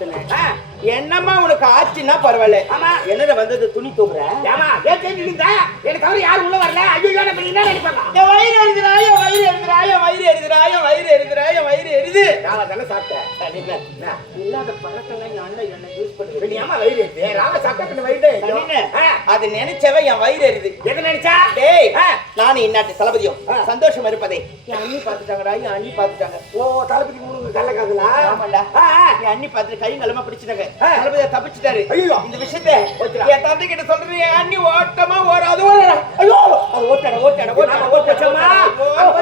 பார்த்தேன். என்னம்மா உனக்கு ஆச்சுன்னா பரவாயில்ல. ஆமா என்னடா வந்தது துணி தூக்குற? ஏமா ஏன் தெரிஞ்சுங்க எனக்கு தவிர யாரும் உள்ள வரல. ஐயோ நம்ம என்ன நினைப்பாங்க? என் வயிறு எரிதுறாய், என் வயிறு எரிதுறாய், என் வயிறு எரிதுறாய், என் வயிறு எரிதுறாய், என் வயிறு எரிது. நான் தானே சாப்பிட்டேன். இல்லாத பழக்கம்லாம் எங்க அண்ணன் என்ன யூஸ் பண்ணுது. நீ ஏமா வயிறு எரிது? ராம சாப்பிட்ட வயிறு அது நினைச்சவன் என் வயிறு எரிது. எது நினைச்சா? டேய் நானும் இன்னாட்டு தளபதியும் சந்தோஷமா இருப்பதே என் அண்ணி பாத்துட்டாங்கடா, என் அண்ணி பாத்துட்டாங்க. ஓ தளபதி மூணு கள்ளக்காதுல. ஆமாண்டா என் அண்ணி பார்த்துட்டு கையும் களமா பிடிச்சிட்டாங்க. தளபதியா தப்பிச்சிட்டாரு. ஐயோ இந்த விஷயத்தை என் தந்தை கிட்ட சொல்றேன். என் அண்ணி ஓட்டமா ஓடாது. ஐயோ அது ஓட்டாட ஓட்டாட ஓட்டாட ஓட்டச்சமா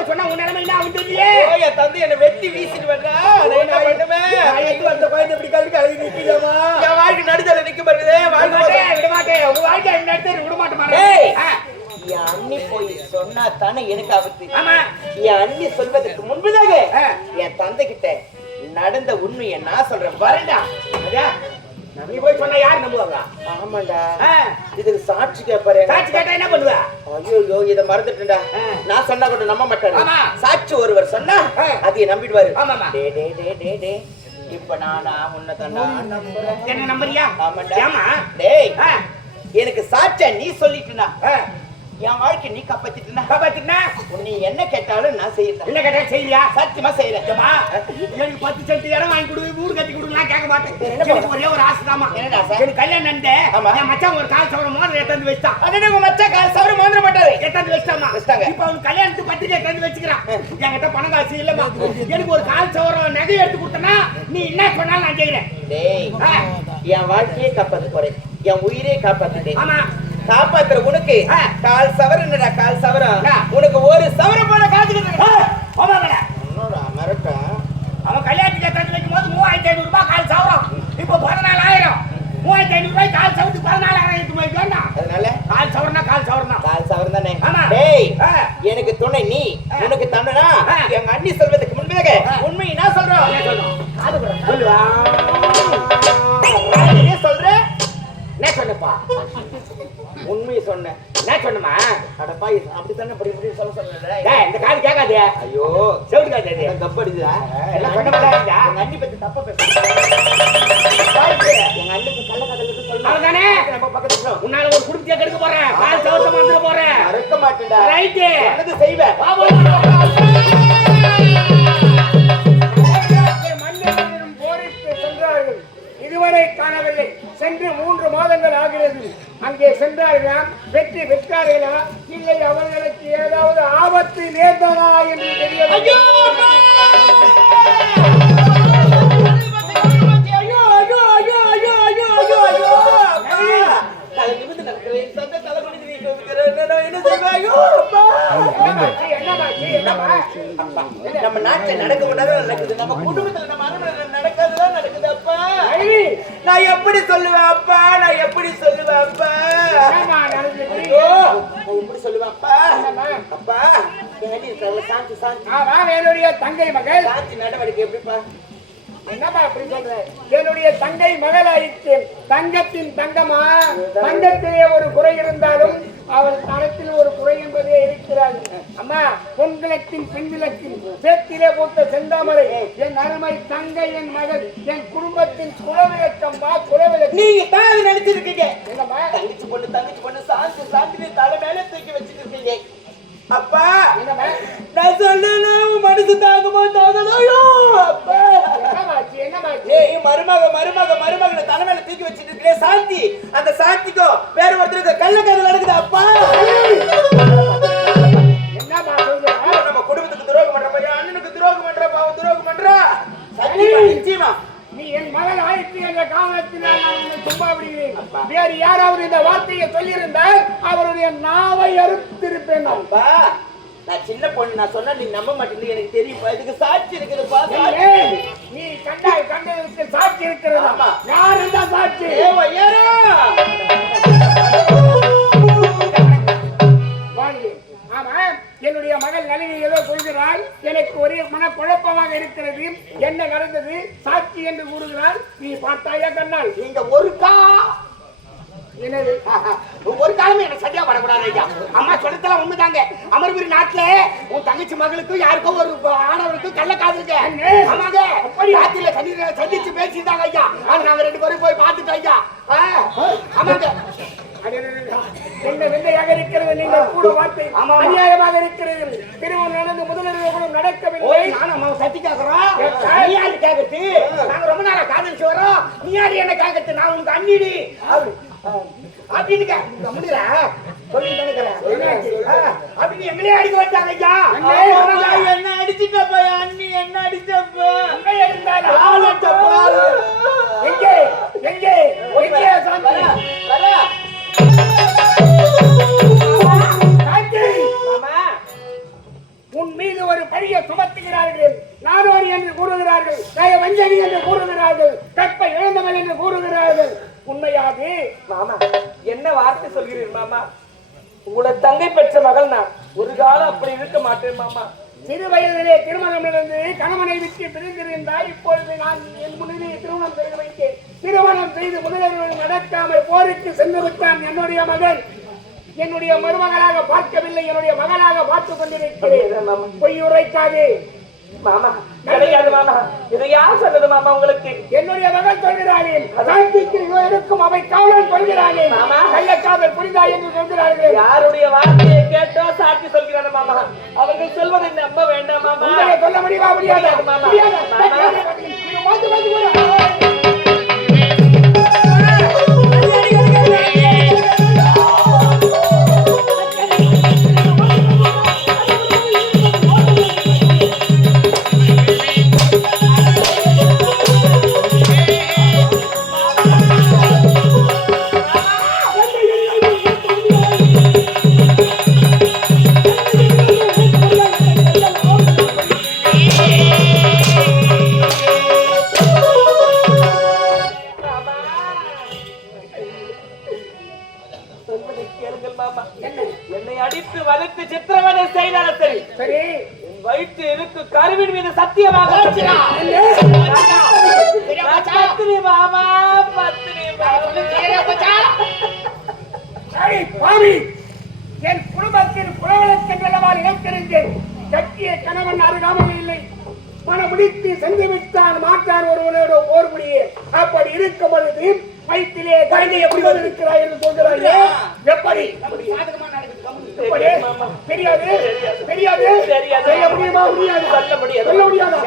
சொன்னா உன் நிலைமை என்ன ஆகும் தெரியலையே. என் தந்தை என்ன வெட்டி வீசிட்டு வந்தா என்ன பண்ணுவேன்? அந்த குழந்தை இப்படி கழுவி அழுகி நிற்கிறாமா? என் வாழ்க்கை நடுதல நிக்க வருது. விட மாட்டேன். உங்க வாழ்க்கை என்ன எடுத்து விட மாட்டேன். என் அண்ணி போய் சொன்னா தானே எனக்கு ஆபத்து. ஆமா என் அண்ணி சொல்வதற்கு முன்பதாக என் தந்தை கிட்ட நடந்த உண்மையை நான் சொல்றேன். வரேன்டா. நீ போய் சொன்னா யாரு நம்புவாங்க? ஆமாண்டா இதுக்கு சாட்சி கேட்பாரு. சாட்சி கேட்டா என்ன பண்ணுவ? ஐயோ இத மறந்துட்டேன்டா. நான் சொன்னா கூட நம்ப மாட்டாரு. ஆமா சாட்சி ஒருவர் சொன்னா அதைய நம்பிடுவாரு. ஆமாமா டே டே டே டே டே இப்ப நானா உன்னை தானா நம்புறேன். என்ன நம்பறியா? ஆமாண்டா. ஆமா டேய் எனக்கு சாட்சியா நீ சொல்லிட்டுனா என் வாழ்க்கை நீ காப்பாத்திட்டுனா நீ என்ன கேட்டாலும் நான் செய்யறேன். என்ன கேட்டாலும் செய்யறியா? சத்தியமா செய்யறேன். எனக்கு 10 சென்ட் இடம் வாங்கி கொடு, ஊர் கட்டி கொடுலாம் கேட்க மாட்டேன். எனக்கு ஒரே ஒரு ஆசை தாமா. என்னடா ஆசை? எனக்கு கல்யாணம் நடந்தே என் மச்சான் ஒரு கால் சவரம் மோதிரம் எடுத்து வச்சிட்டான். அண்ணன் உங்க மச்சான் கால் சவர மோதிர மாட்டாரு. எடுத்து வச்சிட்டாமா. இப்ப அவன் கல்யாணத்துக்கு பத்திரிக்கை எடுத்து வச்சுக்கிறான். என்கிட்ட பணம் காசு இல்லமா. எனக்கு ஒரு கால் சவரம் நகை எடுத்து கொடுத்தனா நீ என்ன சொன்னாலும் நான் செய்யறேன். டேய் என் வாழ்க்கையே காப்பாத்த போறேன். என் உயிரே காப்பாத்துட்டேன். ஆமா காப்பாத்துற உனக்கு கால் சவரம் என்னடா? கால் சவரம் உனக்கு ஒரு சவரம் போல காத்துக்கிட்டு மறக்க. அவன் கல்யாணத்துக்கு தந்து வைக்கும் போது 3500 ரூபாய் கால் சவரம். இப்போ 14000. 3500 ரூபாய் கால் சவரத்துக்கு 14000 வேணா. அதனால கால் சவரம்னா கால் சவரம் தான். கால் சவரம் தானே. ஆமா டேய் எனக்கு துணை நீ. உனக்கு தண்டனா எங்க அண்ணி சொல்வதற்கு முன்பே உண்மையை நான் சொல்றேன். என்ன சொல்றோம்? காது போற சொல்லுவா. நீ சொல்ற என்ன சொன்னப்பா? உண்மையை சொன்னேன். என்ன சொன்னமா? அடப்பா அப்படித்தானே இப்படி சொல்ல. டேய் இந்த காது கேட்காதே. ஐயோ செவுடு காது கப்படிதா எல்லாம் சொன்ன மாதிரி இருந்தா எங்க அண்ணி பத்தி தப்பா பேசுறேன். எங்க அண்ணுக்கு கள்ளக்கடலுக்கு சொல்ல அவ்வளவுதானே. நம்ம பக்கத்துல உன்னால ஒரு குடும்பத்தை கெடுக்க போறேன். கால் சவரத்தை மறந்துட போறேன். மறக்க மாட்டேன்டா. ரைட் அது செய்வேன். மன்னரும் போரிட்டு சென்றார்கள். இதுவரை காணவில்லை. சென்று 3 மாதங்கள் ஆகிறது. அங்கே சென்றார்களா? வெற்றி பெற்றார்களா? இல்லை அவர்களுக்கு ஏதாவது ஆபத்து நேர்ந்ததா என்று தெரியவில்லை. நம்ம நாட்டுல நடக்க முடியாத நடக்குது. நம்ம குடும்பத்துல நம்ம அரண்மனையில நடக்காததான் நடக்குது. அப்பா நான் எப்படி சொல்லுவேன்? அப்பா நான் எப்படி சொல்லுவேன்? அப்பா எப்படி சொல்லுவேன்? அப்பா அப்பா சாந்தி சாந்தி என்னுடைய தங்கை மகள் சாந்தி நடவடிக்கை எப்படிப்பா? என்னப்பா அப்படி சொல்ற? என்னுடைய தங்கை மகளாயிற்று. தங்கத்தின் தங்கமா? தங்கத்திலே ஒரு குறை இருந்தாலும் அவள் தரத்தில் ஒரு குறை என்பதே இருக்கிறாள். அம்மா பொன்விளக்கின் பெண்விளக்கின் சேத்திலே போட்ட செந்தாமரை என் அருமை தங்கை, என் மகள், என் குடும்பத்தின் குலவிளக்கம்மா. குலவிளக்கு நீங்க தான் நினைச்சிருக்கீங்க. என்னம்மா? தங்கச்சி பொண்ணு சாந்தி சாந்தி தலை மேல தூக்கி வச்சுட்டு இருக்கீங்க. அப்பா என்னம்மா? நான் சொல்லணும் மனசு தாங்குமோ தாங்கலையோ? அப்பா மருமக தலைமையில தூக்கி வச்சிட்டு இருக்கே சாந்தி. அந்த சாந்திக்கும் வேற ஒருத்தருக்கு கள்ளக்காதல் நடக்குது. அப்பா என்னம்மா சொல்ற? நம்ம குடும்பத்துக்கு துரோகம் பண்ற பையன் அண்ணனுக்கு துரோகம் பண்ற பாவம் துரோகம் பண்றா. நிச்சயமா நீ என் மகள் ஆயிற்று என்ற காரணத்தினால் நான் உன்னை சும்மா விடுகிறேன். வேறு யாராவது இந்த வார்த்தையை சொல்லியிருந்தால் அவருடைய நாவை அறுத்திருப்பேன். அப்பா நான் சின்ன பொண்ணு, நான் சொன்னா நீ நம்ப மாட்டேங்குது. எனக்கு தெரியும். இதுக்கு சாட்சி இருக்குதுப்பா. நீ கண்டதுக்கு சாட்சி இருக்கிறதா? யார் இந்த சாட்சி? ஆமா என்னுடைய மகள் நளினி ஏதோ சொல்கிறாள். எனக்கு ஒரே மனக்குழப்பமாக இருக்கிறது. என்ன நடந்தது? சாட்சி என்று கூறுகிறாள். நீ பார்த்தாயா கண்ணால்? நீங்க ஒரு என்னது? ஒரு காலமும் எனக்கு சத்தியா படக்கூடாது ஐயா. அம்மா சொல்லத்தெல்லாம் உண்மைதாங்க. அமர்புரி நாட்டுல உன் தங்கச்சி மகளுக்கும் யாருக்கும் ஒரு ஆணவருக்கும் கள்ளக்காது இருக்கு. ஆமாங்க. ராத்திரில சந்திச்சு பேசிட்டாங்க ஐயா. அது நாங்க 2 பேரும் போய் பார்த்துட்டோம் ஐயா. ஆமாங்க. என்ன வெள்ளையாக இருக்கிறது நீங்கள் கூட வார்த்தை அநியாயமாக இருக்கிறது. திருமணம் நடந்து முதலில் நடக்கவில்லை. நானும் சத்தி கேக்குறோம். நீ யாரு கேக்குறது? நாங்க ரொம்ப நாளா காதலிச்சு வரோம். நீ யாரு என்ன கேக்குறது? நான் உனக்கு அண்ணிடி அப்படின்னு முடியல சொல்லி அப்படின்னு எங்களே அடிக்க வச்சாங்க ஐயா. என்ன அடிச்சுட்டப்பா அண்ணி, என்ன அடிச்சப்பா எங்கே எங்கே எங்கே சாந்தி? உன் மீது ஒரு பழிய சுமத்துகிறார்கள். நாடோடி என்று கூறுகிறார்கள், வஞ்சகி என்று கூறுகிறார்கள், கற்பை இழந்தவன் என்று கூறுகிறார்கள். உண்மையாது மாமா? என்ன வார்த்தை சொல்கிறீர் மாமா? உங்களோட தங்கை பெற்ற மகள் நான். ஒரு காலம் அப்படி இருக்க மாட்டேன் மாமா. சிறு வயதிலே திருமணம் நடந்து கணவனை விட்டு பிரிந்திருந்தால் இப்பொழுது நான் என் முன்னிலே திருமணம் செய்து வைத்தேன். திருமணம் செய்து முதலில் நடக்காமல் போருக்கு சென்று விட்டான் என்னுடைய மகன். என்னுடைய மருமகளாக பார்க்கவில்லை, என்னுடைய மகனாக பார்த்துக் கொண்டிருக்கிறேன். பொய் உரைக்காது மாமா. கிடையாது மாமா. இதை யார் சொன்னது மாமா உங்களுக்கு? என்னுடைய மகன் சொல்கிறானே, இருக்கும் அவை காவலன் சொல்கிறானே, கள்ளக்காதல் புரிந்தா என்று சொல்கிறார்கள். யாருடைய வார்த்தையை கேட்டோ சாட்சி சொல்கிறான மாமா. அவர்கள் சொல்வதை நம்ப வேண்டாம் மாமா. சொல்ல முடியுமா? முடியாது மாமா. என்னை அடித்து வதைத்து சித்திரவதை செய்தாலும் சரி, சரி, என் வயிற்று இருக்கு கருவின் மீது சத்தியமாக பத்தினி மாமா, பத்தினி மாமி. என் குடும்பத்தில் புலவலக்கென்றவாறு இணைத்திருந்தேன். கட்டிய கணவன் அருகாமல் இல்லை. மனமுடித்து சென்று விட்டான் மாட்டான் ஒருவனோட ஓர் முடியே. அப்படி இருக்கும் பொழுது வயிற்றிலே குழந்தை எப்படி இருக்கிறாய் என்று சொல்கிறாயே. எப்படி தெரியாது? தெரியாது? செய்ய முடியுமா? முடியாது. சொல்ல முடியாது. சொல்ல முடியாதா?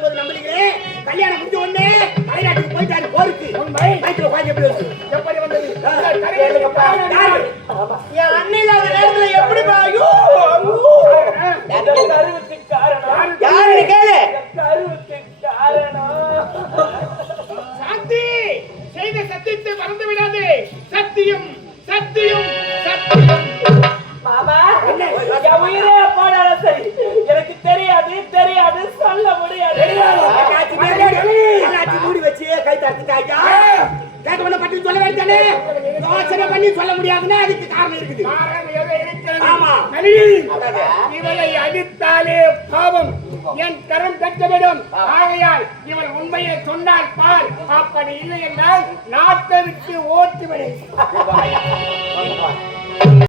வரும்போது நம்பலீங்களே கல்யாணம் முடிஞ்ச உடனே மலைநாட்டுக்கு போயிட்டாரு போருக்கு உண்மை. வயிற்றுல குழந்தை எப்படி வருது எப்படி வந்தது இந்த கரைகளுக்கு காரணம் யாரு? என் அண்ணன் இல்லாத நேரத்துல எப்படி ஐயோ கருவுக்கு காரணம் யாரு கேளு கருவுக்கு காரணம் சாந்தி செய்த சத்தியத்தை மறந்து விடாதே. சத்தியம் சத்தியம் சத்தியம். மாமா என் உயிரே போனாலும் சரி எனக்கு தெரியாது தெரியாது சொல்ல முடியாது எல்லாத்தையும் மூடி வச்சு கை தட்டுட்டாங்க கேட்ட உடனே பற்றி சொல்ல வேண்டியதானே யோசனை பண்ணி சொல்ல முடியாதுன்னா அதுக்கு காரணம் இருக்குது காரணம் ஏதோ இருக்கிறது. ஆமா. நளினி, இவளை அடித்தாலே பாவம் என் கரம் கட்டவிடும். ஆகையால் இவள் உண்மையை சொன்னால் பார், அப்படி இல்லை என்றால் நாட்டை விட்டு ஓட்டுவிடு.